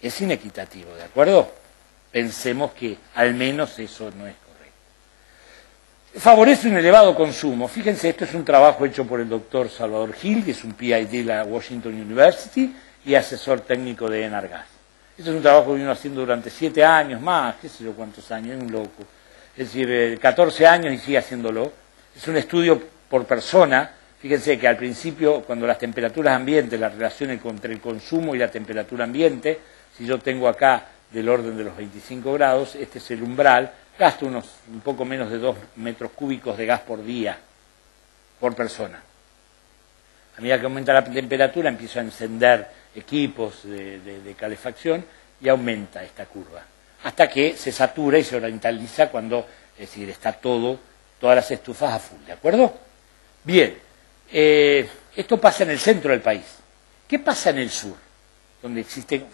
Es inequitativo, ¿de acuerdo? Pensemos que al menos eso no es correcto. Favorece un elevado consumo. Fíjense, esto es un trabajo hecho por el doctor Salvador Gil, que es un PhD de la Washington University y asesor técnico de Enargas. Esto es un trabajo que vino haciendo durante 7 años más, qué sé yo cuántos años, es un loco. Es decir, 14 años y sigue haciéndolo. Es un estudio por persona. Fíjense que al principio, cuando las temperaturas ambientes, la relación entre el consumo y la temperatura ambiente, si yo tengo acá del orden de los 25 grados, este es el umbral, gasto un poco menos de 2 metros cúbicos de gas por día, por persona. A medida que aumenta la temperatura, empiezo a encender equipos de calefacción y aumenta esta curva, hasta que se satura y se orientaliza cuando, es decir, está todas las estufas a full, ¿de acuerdo? Bien, esto pasa en el centro del país. ¿Qué pasa en el sur? Donde existen,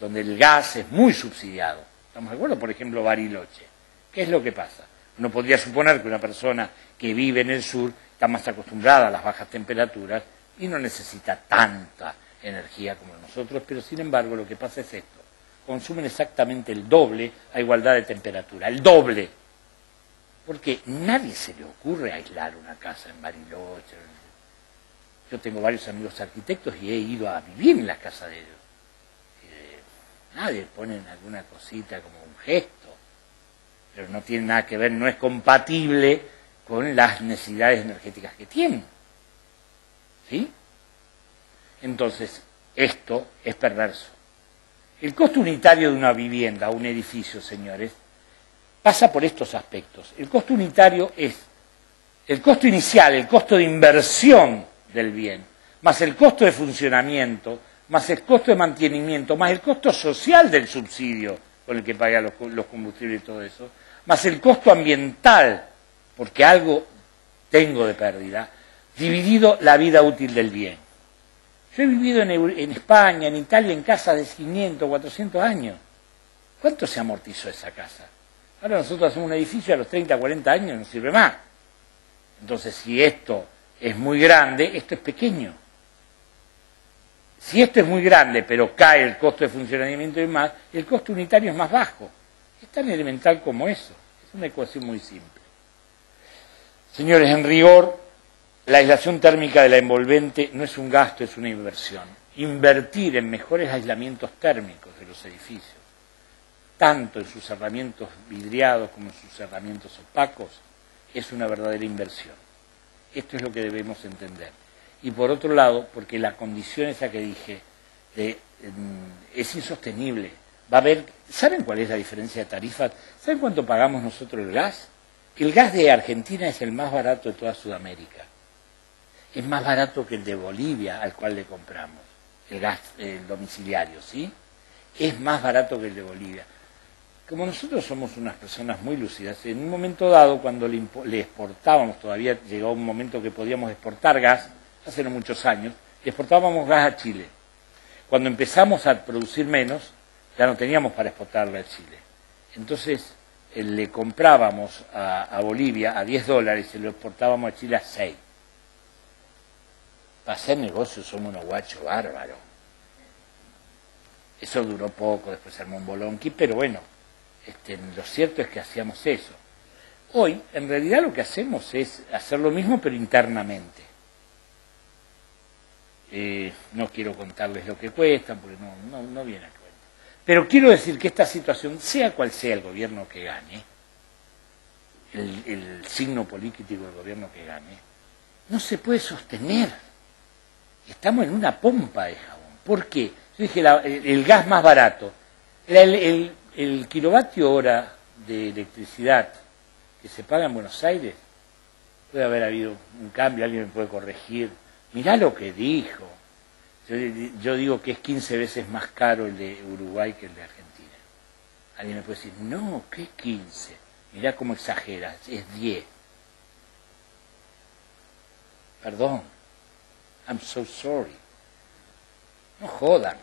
donde el gas es muy subsidiado. ¿Estamos de acuerdo? Por ejemplo, Bariloche. ¿Qué es lo que pasa? Uno podría suponer que una persona que vive en el sur está más acostumbrada a las bajas temperaturas y no necesita tanta energía como nosotros, pero sin embargo lo que pasa es esto. Consumen exactamente el doble a igualdad de temperatura, el doble. Porque nadie se le ocurre aislar una casa en Bariloche. Yo tengo varios amigos arquitectos y he ido a vivir en la casa de ellos. Nadie pone alguna cosita como un gesto, pero no tiene nada que ver, no es compatible con las necesidades energéticas que tienen. ¿Sí? Entonces, esto es perverso. El costo unitario de una vivienda, un edificio, señores, pasa por estos aspectos. El costo unitario es el costo inicial, el costo de inversión del bien, más el costo de funcionamiento, más el costo de mantenimiento, más el costo social del subsidio con el que pagan los combustibles y todo eso, más el costo ambiental, porque algo tengo de pérdida, dividido la vida útil del bien. Yo he vivido en España, en Italia, en casas de 500, 400 años. ¿Cuánto se amortizó esa casa? Ahora nosotros hacemos un edificio a los 30, 40 años, no sirve más. Entonces, si esto es muy grande, esto es pequeño. Si esto es muy grande, pero cae el costo de funcionamiento y más, el costo unitario es más bajo. Es tan elemental como eso. Es una ecuación muy simple. Señores, en rigor, la aislación térmica de la envolvente no es un gasto, es una inversión. Invertir en mejores aislamientos térmicos de los edificios, tanto en sus cerramientos vidriados como en sus cerramientos opacos, es una verdadera inversión. Esto es lo que debemos entender. Y por otro lado, porque la condición esa que dije es insostenible. Va a haber, ¿saben cuál es la diferencia de tarifas? ¿Saben cuánto pagamos nosotros el gas? El gas de Argentina es el más barato de toda Sudamérica. Es más barato que el de Bolivia, al cual le compramos. El gas domiciliario, ¿sí? Es más barato que el de Bolivia. Como nosotros somos unas personas muy lúcidas, en un momento dado, cuando le exportábamos, todavía llegó un momento que podíamos exportar gas, hace no muchos años, exportábamos gas a Chile. Cuando empezamos a producir menos, ya no teníamos para exportarle a Chile. Entonces, le comprábamos a Bolivia a $10 y lo exportábamos a Chile a 6. Para hacer negocios somos unos guachos bárbaros. Eso duró poco, después se armó un bolonqui, pero bueno, lo cierto es que hacíamos eso. Hoy, en realidad, lo que hacemos es hacer lo mismo, pero internamente. No quiero contarles lo que cuestan, porque no viene a cuenta. Pero quiero decir que esta situación, sea cual sea el gobierno que gane, el signo político del gobierno que gane, no se puede sostener. Estamos en una pompa de jabón. ¿Por qué? Yo dije, el gas más barato, el kilovatio hora de electricidad que se paga en Buenos Aires, puede haber habido un cambio, alguien me puede corregir. Mirá lo que dijo. Yo digo que es 15 veces más caro el de Uruguay que el de Argentina. Alguien me puede decir, no, ¿qué 15? Mirá cómo exageras, es 10. Perdón. I'm so sorry. No jodan.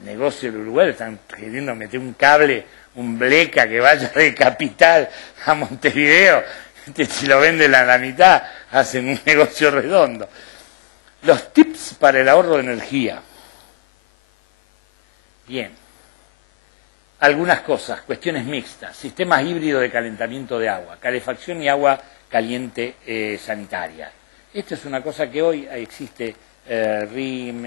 El negocio del Uruguay están queriendo meter un cable, un bleca que vaya de Capital a Montevideo. Si lo venden a la mitad, hacen un negocio redondo. Los tips para el ahorro de energía. Bien. Algunas cosas, cuestiones mixtas, sistemas híbridos de calentamiento de agua, calefacción y agua caliente sanitaria. Esto es una cosa que hoy existe, RIM,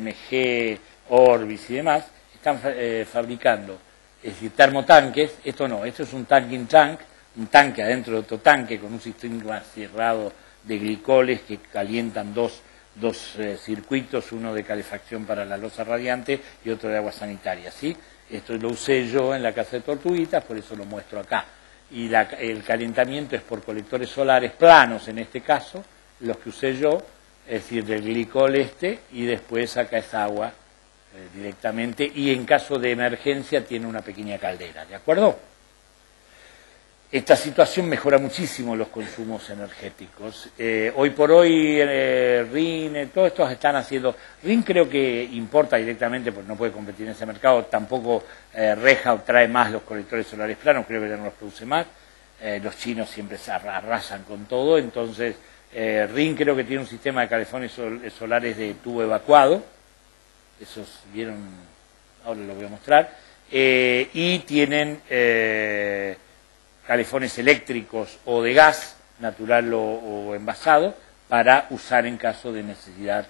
MG, Orbis y demás, están fabricando, es decir, termotanques. Esto no, esto es un tanking tank, un tanque adentro de otro tanque con un sistema cerrado de glicoles que calientan dos circuitos, uno de calefacción para la losa radiante y otro de agua sanitaria, ¿sí? Esto lo usé yo en la casa de Tortuguitas, por eso lo muestro acá. Y el calentamiento es por colectores solares planos, en este caso, los que usé yo, es decir, del glicol y después saca esa agua directamente, y en caso de emergencia tiene una pequeña caldera, ¿de acuerdo? Esta situación mejora muchísimo los consumos energéticos. Hoy por hoy, RIN, todos estos están haciendo... RIN creo que importa directamente porque no puede competir en ese mercado. Tampoco Reja trae más los colectores solares planos, creo que ya no los produce más. Los chinos siempre se arrasan con todo. Entonces, RIN creo que tiene un sistema de calefones solares de tubo evacuado. Esos vieron, ahora lo voy a mostrar. Y tienen... calefones eléctricos o de gas, natural o envasado, para usar en caso de necesidad,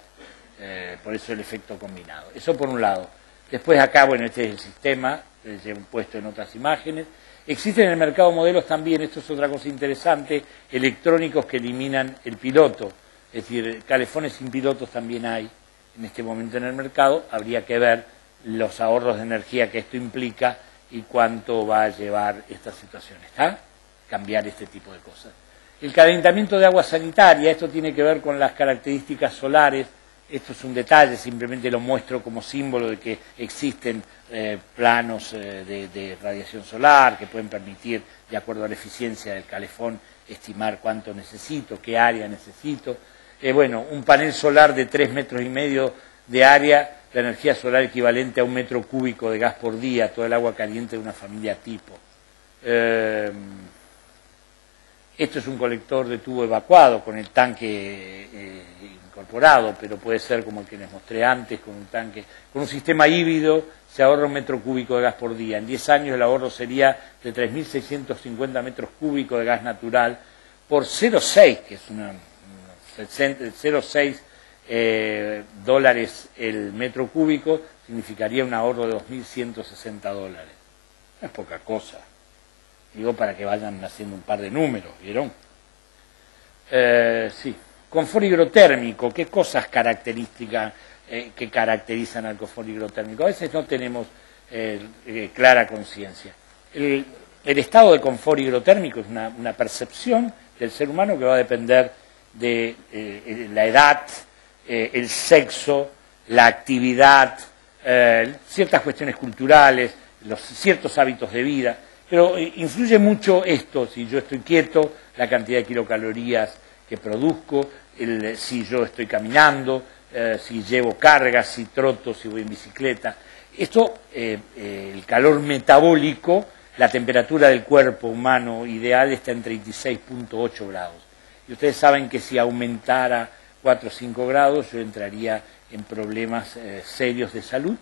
por eso el efecto combinado. Eso por un lado. Después acá, bueno, este es el sistema, he puesto en otras imágenes. Existen en el mercado modelos también, esto es otra cosa interesante, electrónicos que eliminan el piloto, es decir, calefones sin pilotos también hay en este momento en el mercado. Habría que ver los ahorros de energía que esto implica y cuánto va a llevar esta situación, ¿está? Cambiar este tipo de cosas. El calentamiento de agua sanitaria, esto tiene que ver con las características solares. Esto es un detalle, simplemente lo muestro como símbolo de que existen planos de radiación solar que pueden permitir, de acuerdo a la eficiencia del calefón, estimar cuánto necesito, qué área necesito. Bueno, un panel solar de 3,5 metros de área, la energía solar equivalente a 1 metro cúbico de gas por día, todo el agua caliente de una familia tipo. Esto es un colector de tubo evacuado con el tanque incorporado, pero puede ser como el que les mostré antes, con un tanque, con un sistema híbrido, se ahorra 1 metro cúbico de gas por día. En 10 años el ahorro sería de 3.650 metros cúbicos de gas natural por 0,6, que es una 0,6 dólares el metro cúbico, significaría un ahorro de 2.160 dólares. No es poca cosa. Digo para que vayan haciendo un par de números, ¿vieron? Sí. Confort hidrotérmico, ¿qué cosas características que caracterizan al confort hidrotérmico? A veces no tenemos clara conciencia. El estado de confort hidrotérmico es una percepción del ser humano que va a depender de la edad, el sexo, la actividad, ciertas cuestiones culturales, ciertos hábitos de vida, pero influye mucho esto, si yo estoy quieto, la cantidad de kilocalorías que produzco, si yo estoy caminando, si llevo cargas, si troto, si voy en bicicleta. Esto, el calor metabólico, la temperatura del cuerpo humano ideal está en 36,8 grados. Y ustedes saben que si aumentara 4 o 5 grados, yo entraría en problemas serios de salud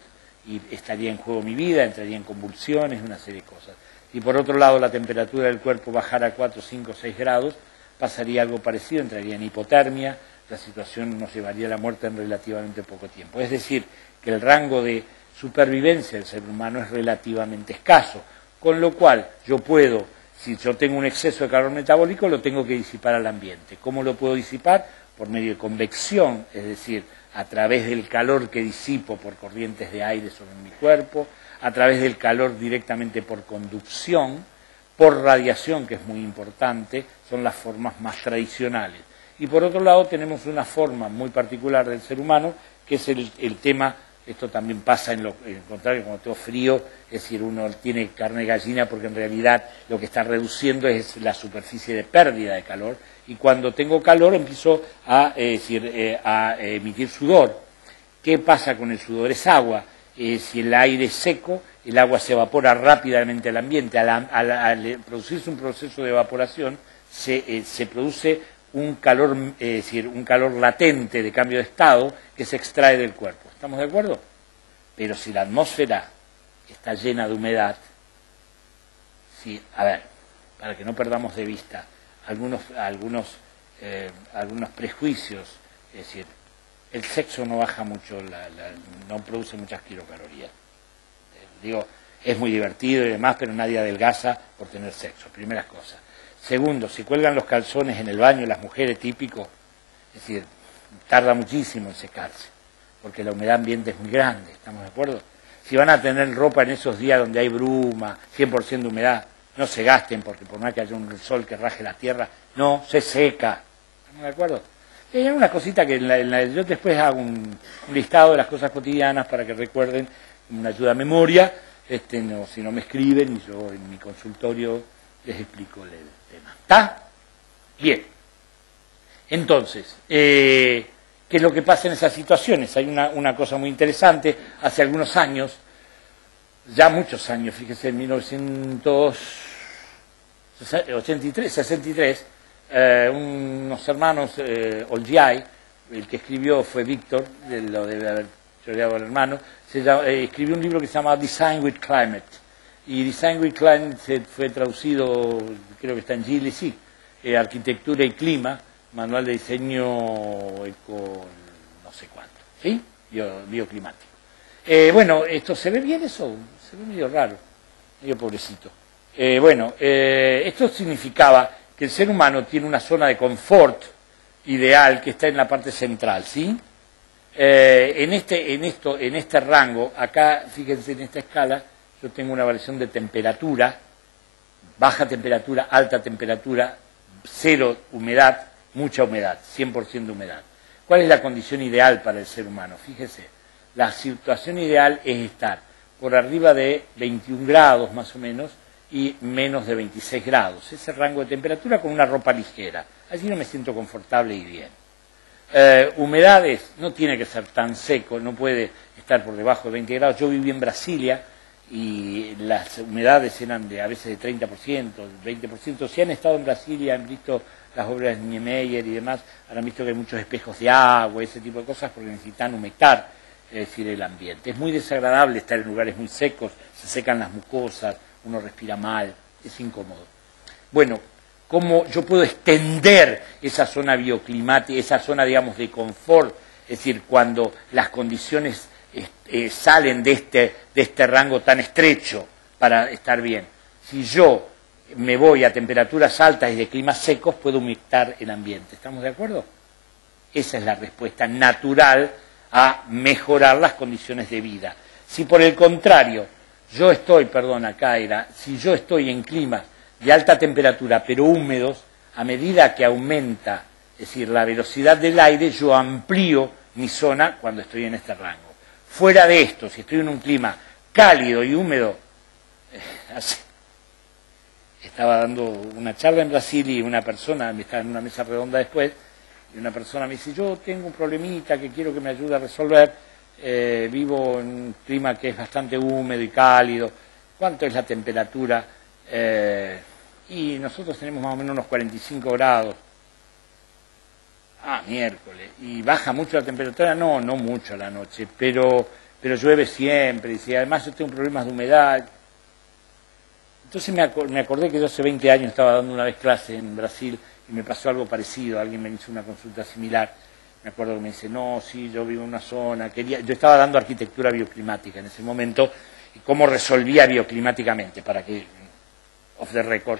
y estaría en juego mi vida, entraría en convulsiones, una serie de cosas. Y por otro lado, la temperatura del cuerpo bajara a 4, 5, 6 grados, pasaría algo parecido, entraría en hipotermia, la situación nos llevaría a la muerte en relativamente poco tiempo. Es decir, que el rango de supervivencia del ser humano es relativamente escaso, con lo cual yo puedo, si yo tengo un exceso de calor metabólico, lo tengo que disipar al ambiente. ¿Cómo lo puedo disipar? Por medio de convección, es decir, a través del calor que disipo por corrientes de aire sobre mi cuerpo, a través del calor directamente por conducción, por radiación, que es muy importante, son las formas más tradicionales. Y por otro lado tenemos una forma muy particular del ser humano, que es el tema, esto también pasa en lo contrario, cuando tengo frío, es decir, uno tiene carne de gallina porque en realidad lo que está reduciendo es la superficie de pérdida de calor, y cuando tengo calor empiezo a emitir sudor. ¿Qué pasa con el sudor? Es agua. Si el aire es seco, el agua se evapora rápidamente al ambiente. Al producirse un proceso de evaporación, se produce un calor, es decir, un calor latente de cambio de estado que se extrae del cuerpo. ¿Estamos de acuerdo? Pero si la atmósfera está llena de humedad, sí, a ver, para que no perdamos de vista algunos prejuicios, es decir, el sexo no baja mucho, no produce muchas kilocalorías. Digo, es muy divertido y demás, pero nadie adelgaza por tener sexo, primeras cosas. Segundo, si cuelgan los calzones en el baño, las mujeres típico, es decir, tarda muchísimo en secarse, porque la humedad ambiente es muy grande, ¿estamos de acuerdo? Si van a tener ropa en esos días donde hay bruma, 100% de humedad, no se gasten, porque por más que haya un sol que raje la tierra, no, se seca. ¿Estamos de acuerdo? Y hay una cosita que yo después hago un listado de las cosas cotidianas para que recuerden, una ayuda a memoria, no, si no me escriben y yo en mi consultorio les explico el tema. ¿Está? Bien. Entonces, ¿qué es lo que pasa en esas situaciones? Hay una cosa muy interesante, hace algunos años, ya muchos años, fíjese, en 1963, unos hermanos Olgiay, el que escribió fue Víctor, lo debe haber choreado el hermano, escribió un libro que se llama Design with Climate, y Design with Climate fue traducido, creo que está en Gili, sí, Arquitectura y Clima, Manual de Diseño Eco, no sé cuánto, ¿sí? Bioclimático. Bueno, ¿esto se ve bien eso? Se ve medio raro, medio pobrecito. Esto significaba que el ser humano tiene una zona de confort ideal que está en la parte central, ¿sí? En este rango, acá, fíjense en esta escala, yo tengo una variación de temperatura, baja temperatura, alta temperatura, cero humedad, mucha humedad, 100% de humedad. ¿Cuál es la condición ideal para el ser humano? Fíjese, la situación ideal es estar por arriba de 21 grados más o menos y menos de 26 grados. Ese rango de temperatura con una ropa ligera. Allí no me siento confortable y bien. Humedades, no tiene que ser tan seco, no puede estar por debajo de 20 grados. Yo viví en Brasilia y las humedades eran a veces de 30%, 20%. Si han estado en Brasilia, han visto las obras de Niemeyer y demás, habrán visto que hay muchos espejos de agua, ese tipo de cosas, porque necesitan humectar, es decir, el ambiente. Es muy desagradable estar en lugares muy secos, se secan las mucosas, uno respira mal, es incómodo. Bueno, ¿cómo yo puedo extender esa zona bioclimática, esa zona, digamos, de confort? Es decir, cuando las condiciones salen de este rango tan estrecho para estar bien. Si yo me voy a temperaturas altas y de climas secos, puedo humectar el ambiente. ¿Estamos de acuerdo? Esa es la respuesta natural a mejorar las condiciones de vida. Si por el contrario, si yo estoy en climas de alta temperatura pero húmedos, a medida que aumenta, es decir, la velocidad del aire, yo amplío mi zona cuando estoy en este rango. Fuera de esto, si estoy en un clima cálido y húmedo, estaba dando una charla en Brasil y una persona, estaba en una mesa redonda después, y una persona me dice, yo tengo un problemita que quiero que me ayude a resolver, vivo en un clima que es bastante húmedo y cálido, ¿cuánto es la temperatura? Y nosotros tenemos más o menos unos 45 grados. Miércoles. ¿Y baja mucho la temperatura? No mucho a la noche, pero llueve siempre, y además yo tengo problemas de humedad. Entonces me acordé que yo hace 20 años estaba dando una vez clase en Brasil y me pasó algo parecido, alguien me hizo una consulta similar. Me acuerdo que me dice, no, sí, yo vivo en una zona, yo estaba dando arquitectura bioclimática en ese momento, y cómo resolvía bioclimáticamente, para que, off the record,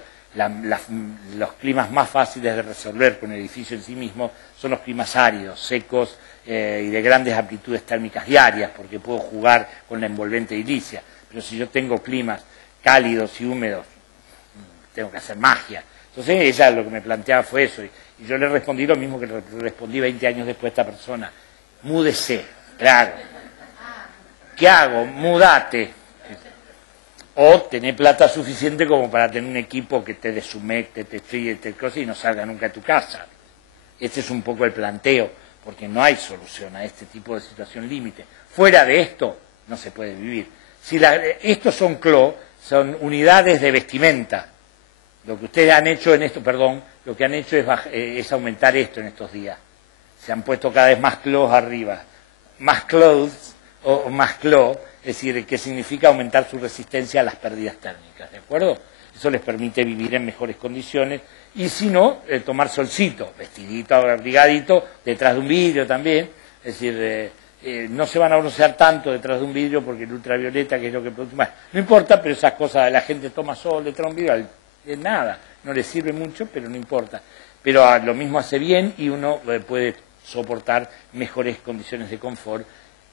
los climas más fáciles de resolver con el edificio en sí mismo son los climas áridos, secos y de grandes amplitudes térmicas diarias, porque puedo jugar con la envolvente edilicia. Pero si yo tengo climas cálidos y húmedos, tengo que hacer magia. Entonces ella lo que me planteaba fue eso, y yo le respondí lo mismo que le respondí 20 años después a esta persona. Múdese, claro. ¿Qué hago? Mudate. O tener plata suficiente como para tener un equipo que te deshumecte, te fríe, y no salga nunca de tu casa. Este es un poco el planteo, porque no hay solución a este tipo de situación límite. Fuera de esto, no se puede vivir. Estos son son unidades de vestimenta. Lo que ustedes han hecho lo que han hecho es aumentar esto en estos días. Se han puesto cada vez más clothes arriba. Más clothes o más CLO, es decir, que significa aumentar su resistencia a las pérdidas térmicas, ¿de acuerdo? Eso les permite vivir en mejores condiciones, y si no, tomar solcito, vestidito, abrigadito, detrás de un vidrio también, es decir, no se van a broncear tanto detrás de un vidrio porque el ultravioleta, que es lo que produce más, no importa, pero esas cosas, la gente toma sol detrás de un vidrio, es nada, no les sirve mucho, pero no importa. Pero lo mismo hace bien y uno puede soportar mejores condiciones de confort.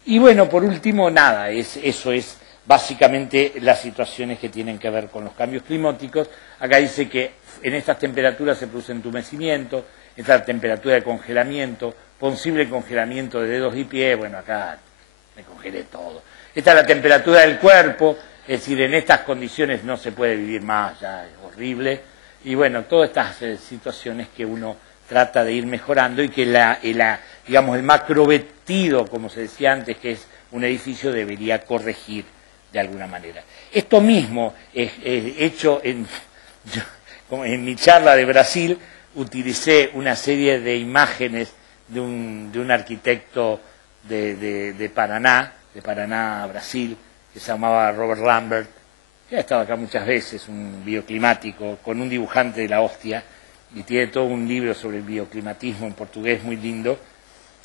Y bueno, por último, nada, eso es básicamente las situaciones que tienen que ver con los cambios climáticos. Acá dice que en estas temperaturas se produce entumecimiento, esta temperatura de congelamiento, posible congelamiento de dedos y pies, bueno, acá me congelé todo. Esta es la temperatura del cuerpo, es decir, en estas condiciones no se puede vivir más, ya es horrible. Y bueno, todas estas situaciones que uno trata de ir mejorando y que digamos, el macrovestido, como se decía antes, que es un edificio, debería corregir de alguna manera. Esto mismo es hecho como en mi charla de Brasil, utilicé una serie de imágenes de un arquitecto de Paraná, Brasil, que se llamaba Robert Lambert, que ha estado acá muchas veces, un bioclimático, con un dibujante de la hostia, y tiene todo un libro sobre el bioclimatismo en portugués muy lindo,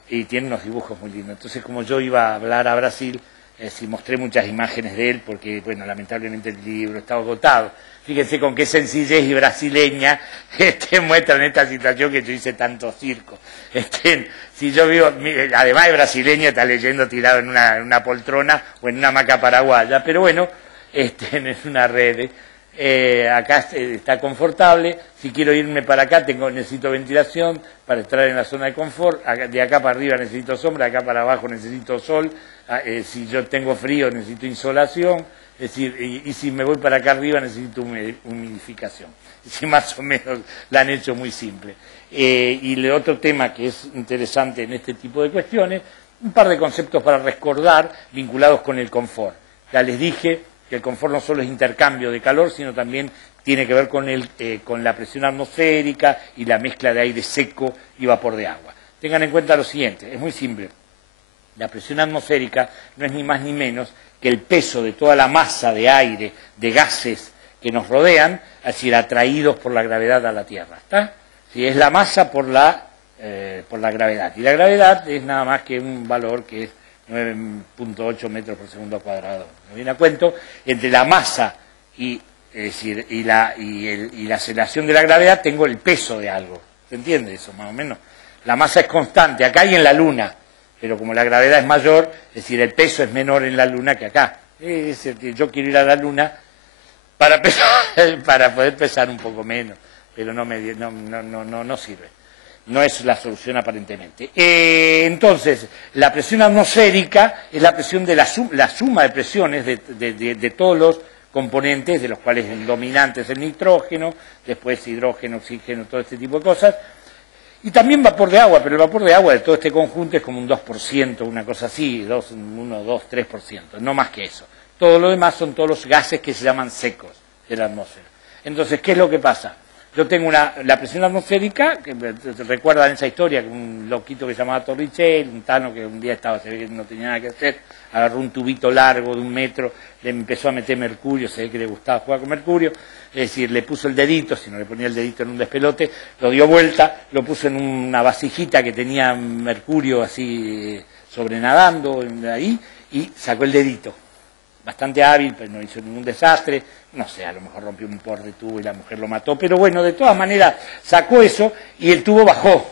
y tiene unos dibujos muy lindos. Entonces, como yo iba a hablar a Brasil, sí mostré muchas imágenes de él, porque, bueno, lamentablemente el libro estaba agotado. Fíjense con qué sencillez y brasileña muestran esta situación que yo hice tanto circo. Si yo vivo, además de brasileño, está leyendo tirado en una poltrona o en una hamaca paraguaya, pero bueno, es una red. Acá está confortable, si quiero irme para acá necesito ventilación para estar en la zona de confort, de acá para arriba necesito sombra, de acá para abajo necesito sol, si yo tengo frío necesito insolación, es decir, y si me voy para acá arriba necesito humidificación. Si más o menos la han hecho muy simple. Y el otro tema que es interesante en este tipo de cuestiones, un par de conceptos para recordar vinculados con el confort. Ya les dije que el confort no solo es intercambio de calor, sino también tiene que ver con la presión atmosférica y la mezcla de aire seco y vapor de agua. Tengan en cuenta lo siguiente, es muy simple. La presión atmosférica no es ni más ni menos que el peso de toda la masa de aire, de gases que nos rodean, es decir, atraídos por la gravedad a la Tierra. ¿Está? Si es la masa por la gravedad. Y la gravedad es nada más que un valor que es 9.8 metros por segundo cuadrado. Me viene a cuento, entre la masa y la aceleración de la gravedad tengo el peso de algo. ¿Se entiende eso, más o menos? La masa es constante, acá y en la Luna, pero como la gravedad es mayor, es decir, el peso es menor en la Luna que acá. Yo quiero ir a la Luna para poder pesar un poco menos, pero no sirve. No es la solución aparentemente. Entonces, la presión atmosférica es la presión de la suma de presiones de todos los componentes, de los cuales el dominante es el nitrógeno, después hidrógeno, oxígeno, todo este tipo de cosas, y también vapor de agua, pero el vapor de agua de todo este conjunto es como un 2%, una cosa así, 1, 2, 3%, no más que eso. Todo lo demás son todos los gases que se llaman secos de la atmósfera. Entonces, ¿qué es lo que pasa? Yo tengo la presión atmosférica, que recuerdan esa historia, que un loquito que se llamaba Torricelli, un tano que un día se ve que no tenía nada que hacer, agarró un tubito largo de 1 metro, le empezó a meter mercurio, se ve que le gustaba jugar con mercurio, es decir, le puso el dedito, si no le ponía el dedito en un despelote, lo dio vuelta, lo puso en una vasijita que tenía mercurio así sobrenadando ahí, y sacó el dedito. Bastante hábil, pero no hizo ningún desastre, no sé, a lo mejor rompió un por de tubo y la mujer lo mató, pero bueno, de todas maneras sacó eso y el tubo bajó,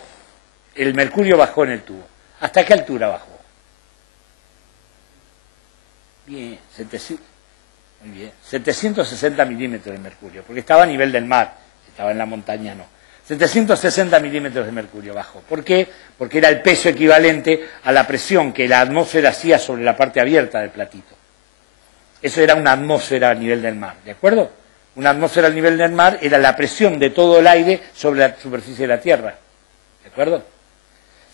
el mercurio bajó en el tubo. ¿Hasta qué altura bajó? Bien, 760 milímetros de mercurio, porque estaba a nivel del mar, estaba en la montaña no. 760 milímetros de mercurio bajó. ¿Por qué? Porque era el peso equivalente a la presión que la atmósfera hacía sobre la parte abierta del platito. Eso era una atmósfera a nivel del mar, ¿de acuerdo? Una atmósfera a nivel del mar era la presión de todo el aire sobre la superficie de la Tierra, ¿de acuerdo?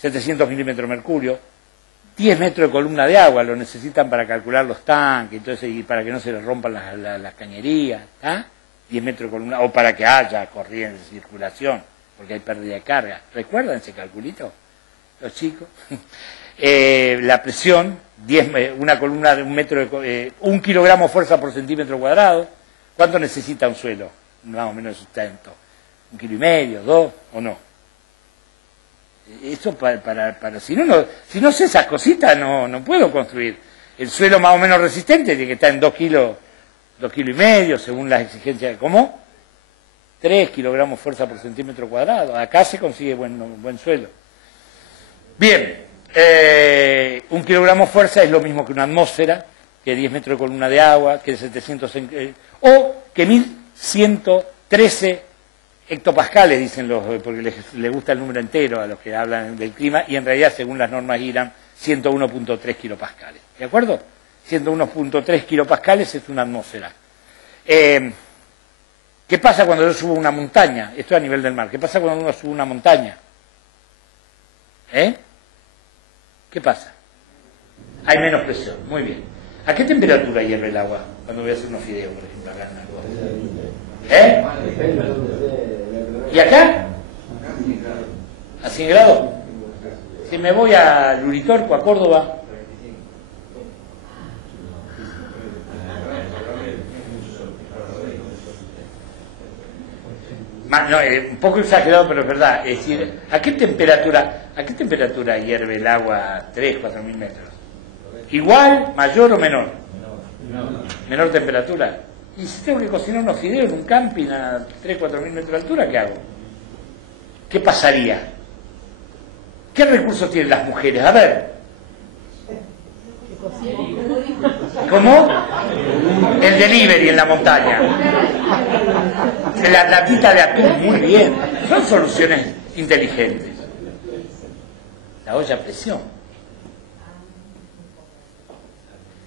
700 milímetros de mercurio, 10 metros de columna de agua, lo necesitan para calcular los tanques, entonces, y para que no se les rompan las cañerías, ¿ah? 10 metros de columna, o para que haya corriente, circulación, porque hay pérdida de carga. ¿Recuerdan ese calculito, los chicos? La presión, una columna de 1 kilogramo fuerza por centímetro cuadrado. ¿Cuánto necesita un suelo? Más o menos de sustento. 1,5 kilos, 2, ¿o no? Eso si no sé esas cositas no puedo construir. El suelo más o menos resistente tiene que estar en 2 kilos, 2,5 kilos, según las exigencias. ¿Cómo? 3 kilogramos fuerza por centímetro cuadrado. Acá se consigue buen suelo. Bien, 1 kilogramo fuerza es lo mismo que una atmósfera, que 10 metros de columna de agua, que 700 o que 1113 hectopascales, dicen porque les gusta el número entero a los que hablan del clima, y en realidad, según las normas IRAM, 101.3 kilopascales. ¿De acuerdo? 101.3 kilopascales es una atmósfera. ¿Qué pasa cuando yo subo una montaña? Esto es a nivel del mar. ¿Qué pasa cuando uno sube una montaña? ¿Qué pasa? Hay menos presión. Muy bien. ¿A qué temperatura hierve el agua cuando voy a hacer unos fideos, por ejemplo, acá en la ¿Y acá? ¿A 100 grados? Si me voy a Luritorco, a Córdoba. No, un poco exagerado, pero es verdad. Es decir, ¿a qué temperatura hierve el agua a 3.000, 4.000 metros? ¿Igual, mayor o menor? Menor temperatura. Y si tengo que cocinar unos fideos en un camping a 3.000, 4.000 metros de altura, ¿qué hago? ¿Qué pasaría? ¿Qué recursos tienen las mujeres? A ver. ¿Cómo? El delivery en la montaña. La latita de atún, muy bien. Son soluciones inteligentes. La olla a presión.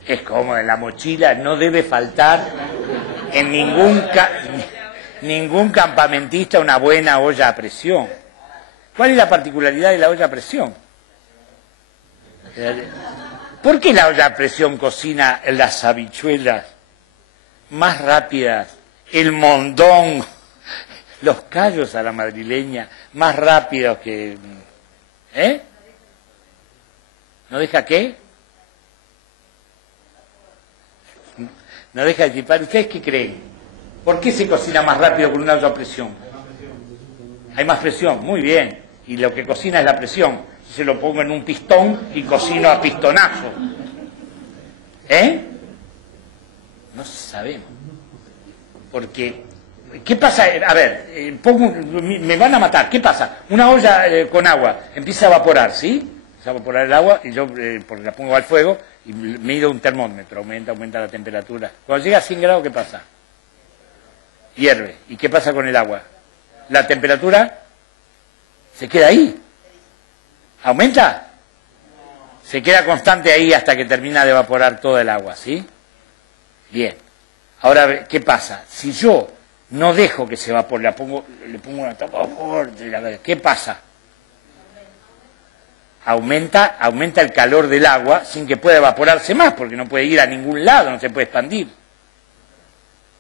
Es cómoda, en la mochila no debe faltar en ningún campamentista una buena olla a presión. ¿Cuál es la particularidad de la olla a presión? ¿Por qué la olla a presión cocina las habichuelas más rápidas, el mondón, los callos a la madrileña más rápidos que... ¿No deja qué? No deja de chipar. ¿Ustedes qué creen? ¿Por qué se cocina más rápido con una olla a presión? Hay más presión, muy bien. Y lo que cocina es la presión. Se lo pongo en un pistón y cocino a pistonazo. No sabemos. Porque, ¿qué pasa? A ver, me van a matar. ¿Qué pasa? Una olla con agua empieza a evaporar, ¿sí? Empieza a evaporar el agua y yo, porque la pongo al fuego, y mido un termómetro, aumenta la temperatura. Cuando llega a 100 grados, ¿qué pasa? Hierve. ¿Y qué pasa con el agua? La temperatura se queda ahí. ¿Aumenta? Se queda constante ahí hasta que termina de evaporar toda el agua, ¿sí? Bien. Ahora, ¿qué pasa? Si yo no dejo que se evapore, le pongo una tapa fuerte, ¿qué pasa? Aumenta el calor del agua sin que pueda evaporarse más, porque no puede ir a ningún lado, no se puede expandir.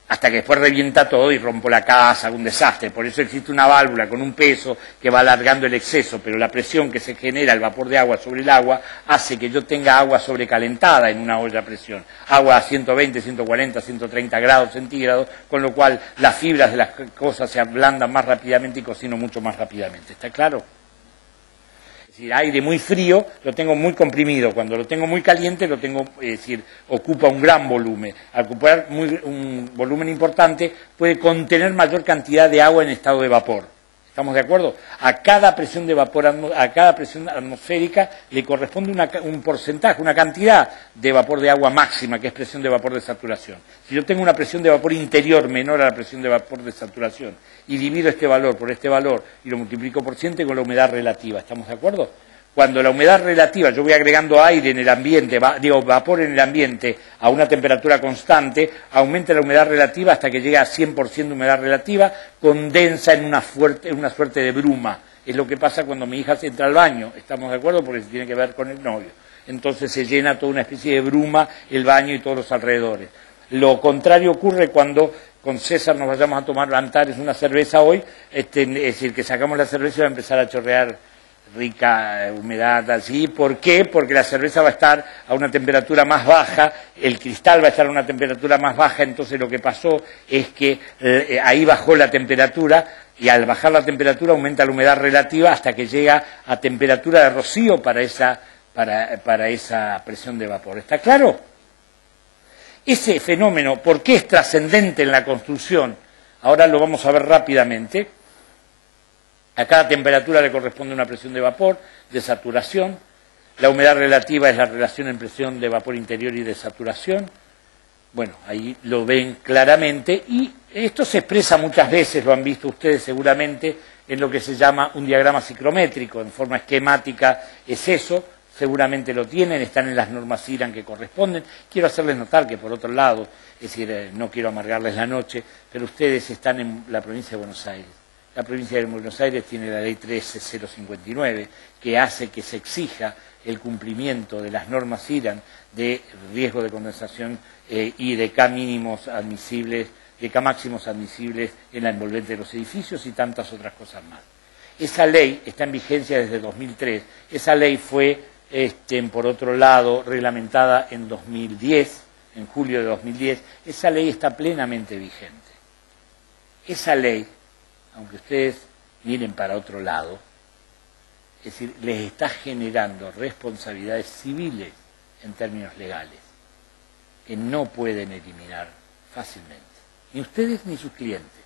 Hasta que después revienta todo y rompo la casa, un desastre. Por eso existe una válvula con un peso que va alargando el exceso, pero la presión que se genera, el vapor de agua sobre el agua, hace que yo tenga agua sobrecalentada en una olla a presión. Agua a 120, 140, 130 grados centígrados, con lo cual las fibras de las cosas se ablandan más rápidamente y cocino mucho más rápidamente. ¿Está claro? Es decir, aire muy frío lo tengo muy comprimido, cuando lo tengo muy caliente lo tengo, es decir, ocupa un gran volumen. Al ocupar un volumen importante puede contener mayor cantidad de agua en estado de vapor. ¿Estamos de acuerdo? A cada presión de vapor, a cada presión atmosférica le corresponde un porcentaje, una cantidad de vapor de agua máxima, que es presión de vapor de saturación. Si yo tengo una presión de vapor interior menor a la presión de vapor de saturación y divido este valor por este valor y lo multiplico por 100 con la humedad relativa, ¿estamos de acuerdo? Cuando la humedad relativa, yo voy agregando aire en el ambiente, vapor en el ambiente a una temperatura constante, aumenta la humedad relativa hasta que llega a 100% de humedad relativa, condensa en una suerte de bruma. Es lo que pasa cuando mi hija se entra al baño, ¿estamos de acuerdo? Porque se tiene que ver con el novio. Entonces se llena toda una especie de bruma el baño y todos los alrededores. Lo contrario ocurre cuando con César nos vayamos a tomar Antares una cerveza hoy, es decir, que sacamos la cerveza y va a empezar a chorrear rica humedad así. ¿Por qué? Porque la cerveza va a estar a una temperatura más baja, el cristal va a estar a una temperatura más baja, entonces lo que pasó es que ahí bajó la temperatura y al bajar la temperatura aumenta la humedad relativa hasta que llega a temperatura de rocío para esa presión de vapor. ¿Está claro? Ese fenómeno, ¿por qué es trascendente en la construcción? Ahora lo vamos a ver rápidamente. A cada temperatura le corresponde una presión de vapor, de saturación. La humedad relativa es la relación en presión de vapor interior y de saturación. Bueno, ahí lo ven claramente y esto se expresa muchas veces, lo han visto ustedes seguramente, en lo que se llama un diagrama ciclométrico, en forma esquemática es eso, seguramente lo tienen, están en las normas IRAN que corresponden. Quiero hacerles notar que por otro lado, es decir, no quiero amargarles la noche, pero ustedes están en la provincia de Buenos Aires. La provincia de Buenos Aires tiene la ley 13059, que hace que se exija el cumplimiento de las normas IRAN de riesgo de condensación y de K mínimos admisibles, de K máximos admisibles en la envolvente de los edificios y tantas otras cosas más. Esa ley está en vigencia desde 2003. Esa ley fue, por otro lado, reglamentada en 2010, en julio de 2010. Esa ley está plenamente vigente. Esa ley, aunque ustedes miren para otro lado, es decir, les está generando responsabilidades civiles en términos legales, que no pueden eliminar fácilmente, ni ustedes ni sus clientes.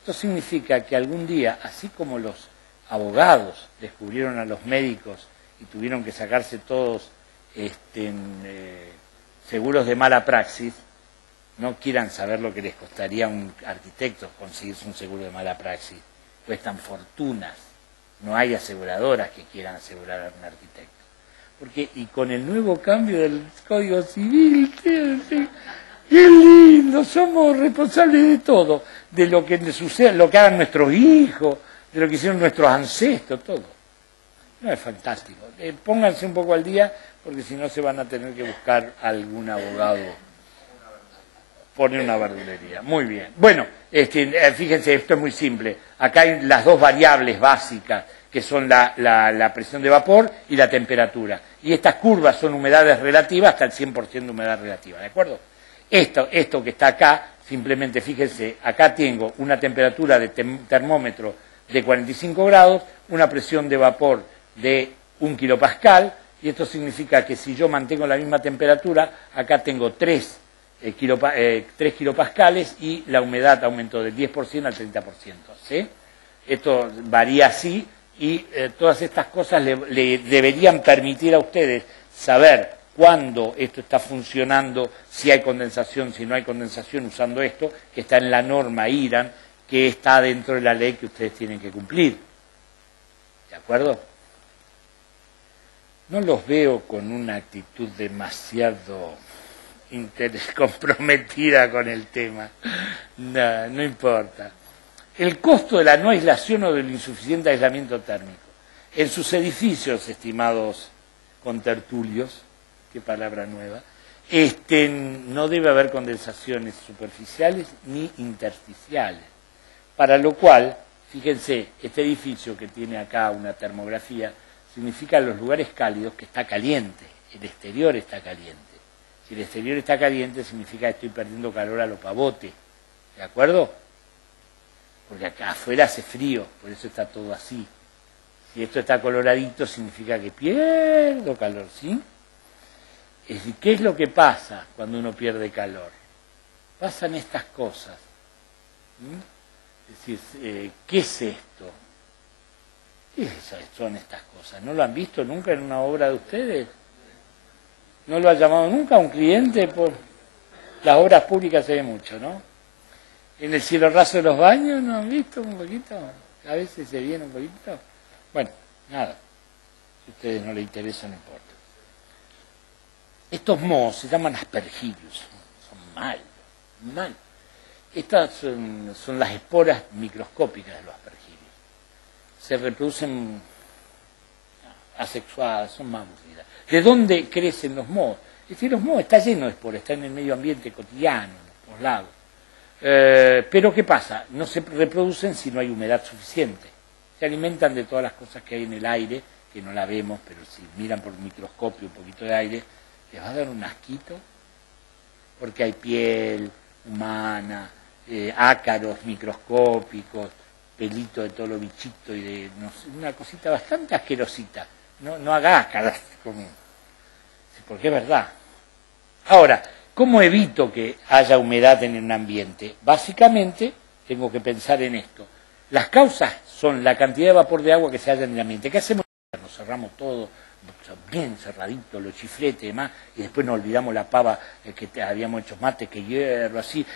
Esto significa que algún día, así como los abogados descubrieron a los médicos y tuvieron que sacarse todos seguros de mala praxis, no quieran saber lo que les costaría a un arquitecto conseguirse un seguro de mala praxis. Cuestan fortunas. No hay aseguradoras que quieran asegurar a un arquitecto. Porque, y con el nuevo cambio del Código Civil, qué lindo, somos responsables de todo, de lo que suceda, lo que hagan nuestros hijos, de lo que hicieron nuestros ancestros, todo. No, es fantástico. Pónganse un poco al día, porque si no se van a tener que buscar algún abogado. Pone una verdulería. Muy bien. Bueno, fíjense, esto es muy simple. Acá hay las dos variables básicas, que son la presión de vapor y la temperatura. Y estas curvas son humedades relativas hasta el 100% de humedad relativa, ¿de acuerdo? Esto que está acá, simplemente fíjense, acá tengo una temperatura de termómetro de 45 grados, una presión de vapor de 1 kilopascal, y esto significa que si yo mantengo la misma temperatura, acá tengo 3 kilopascales y la humedad aumentó del 10% al 30%. ¿Sí? Esto varía así y todas estas cosas le deberían permitir a ustedes saber cuándo esto está funcionando, si hay condensación, si no hay condensación, usando esto, que está en la norma IRAN, que está dentro de la ley que ustedes tienen que cumplir. ¿De acuerdo? No los veo con una actitud demasiado comprometida con el tema. No, no importa. El costo de la no aislación o del insuficiente aislamiento térmico. En sus edificios, estimados contertulios, qué palabra nueva, no debe haber condensaciones superficiales ni intersticiales. Para lo cual, fíjense, este edificio que tiene acá una termografía, significa los lugares cálidos que está caliente, el exterior está caliente. Si el exterior está caliente, significa que estoy perdiendo calor a lo pavote. ¿De acuerdo? Porque acá afuera hace frío, por eso está todo así. Si esto está coloradito, significa que pierdo calor, ¿sí? Es decir, ¿qué es lo que pasa cuando uno pierde calor? Pasan estas cosas. Es decir, ¿qué es esto? ¿Qué son estas cosas? ¿No lo han visto nunca en una obra de ustedes? ¿No lo ha llamado nunca un cliente? Por las obras públicas se ve mucho, ¿no? En el cielo raso de los baños, ¿no han visto un poquito? A veces se viene un poquito. Bueno, nada. Si a ustedes no les interesa, no importa. Estos mohos se llaman aspergillus. Son malos, malos. Estas son las esporas microscópicas de los aspergillus. Se reproducen asexuadas, son más aburridas. ¿De dónde crecen los mohos? Es decir, los mohos están llenos de esporas, están en el medio ambiente cotidiano, por los lagos. Pero ¿qué pasa? No se reproducen si no hay humedad suficiente. se alimentan de todas las cosas que hay en el aire, que no la vemos, pero si miran por un microscopio un poquito de aire, les va a dar un asquito, porque hay piel humana, ácaros microscópicos, pelito de todos los bichitos y de no sé, una cosita bastante asquerosita. No haga ácaras, porque es verdad. Ahora, ¿cómo evito que haya humedad en un ambiente? Básicamente, tengo que pensar en esto. Las causas son la cantidad de vapor de agua que se halla en el ambiente. ¿Qué hacemos? Nos cerramos todo, bien cerradito, los chifletes y demás, y después nos olvidamos la pava que habíamos hecho mate, que hierro, así.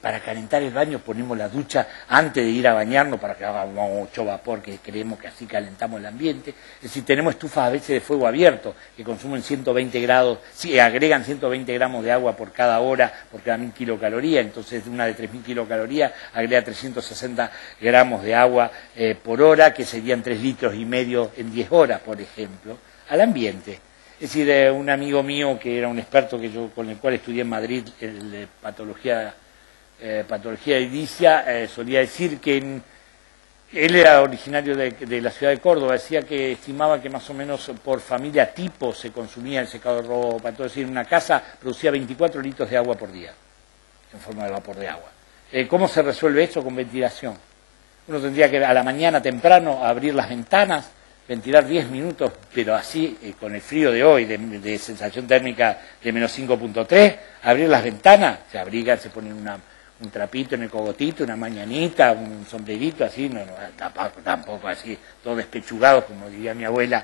Para calentar el baño ponemos la ducha antes de ir a bañarnos para que haga mucho vapor, que creemos que así calentamos el ambiente. Es decir, tenemos estufas a veces de fuego abierto que consumen 120 grados, sí, agregan 120 gramos de agua por cada hora, por cada 1000 kilocalorías, entonces una de 3000 kilocalorías agrega 360 gramos de agua por hora, que serían 3,5 litros en 10 horas, por ejemplo, al ambiente. Es decir, un amigo mío que era un experto con el cual estudié en Madrid, patología edilicia, solía decir que él era originario de la ciudad de Córdoba, decía que estimaba que más o menos por familia tipo se consumía el secado de ropa, es decir, una casa producía 24 litros de agua por día, en forma de vapor de agua. ¿Cómo se resuelve esto? Con ventilación. Uno tendría que a la mañana temprano abrir las ventanas, ventilar 10 minutos, pero así, con el frío de hoy, de sensación térmica de menos 5.3, abrir las ventanas, se abrigan, se ponen un trapito en el cogotito, una mañanita, un sombrerito, así, tampoco así, todos despechugados, como diría mi abuela,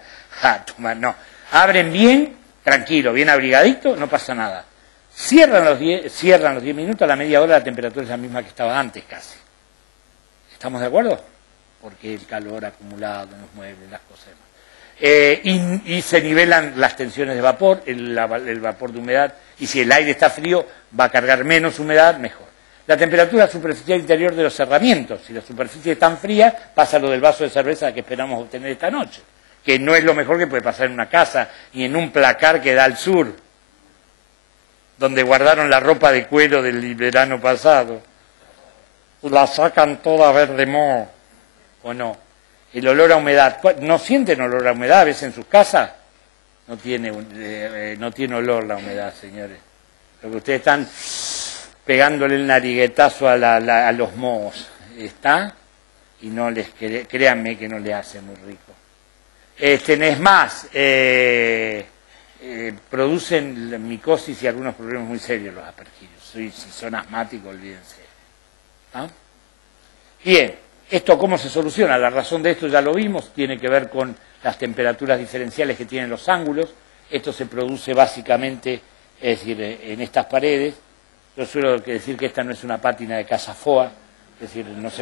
no. Abren bien, tranquilo, bien abrigadito, no pasa nada. Cierran los 10 minutos, a la media hora la temperatura es la misma que estaba antes casi. ¿Estamos de acuerdo? Porque el calor acumulado en los muebles, las cosas demás. Y se nivelan las tensiones de vapor, el vapor de humedad, y si el aire está frío, va a cargar menos humedad, mejor. La temperatura superficial interior de los cerramientos, si la superficie es tan fría, pasa lo del vaso de cerveza que esperamos obtener esta noche, que no es lo mejor que puede pasar en una casa, ni en un placar que da al sur, donde guardaron la ropa de cuero del verano pasado, y la sacan toda verde moho. ¿O no? El olor a humedad. ¿No sienten olor a humedad a veces en sus casas? No tiene olor la humedad, señores. Lo que ustedes están pegándole el nariguetazo a los mohos. ¿Está? Y no les créanme que no les hace muy rico. Es más, producen micosis y algunos problemas muy serios los aspergillos. Si son asmáticos, olvídense. ¿Ah? Bien. ¿Esto cómo se soluciona? La razón de esto ya lo vimos, tiene que ver con las temperaturas diferenciales que tienen los ángulos. Esto se produce básicamente, es decir, en estas paredes. Yo suelo decir que esta no es una pátina de casa Foa, es decir, no sé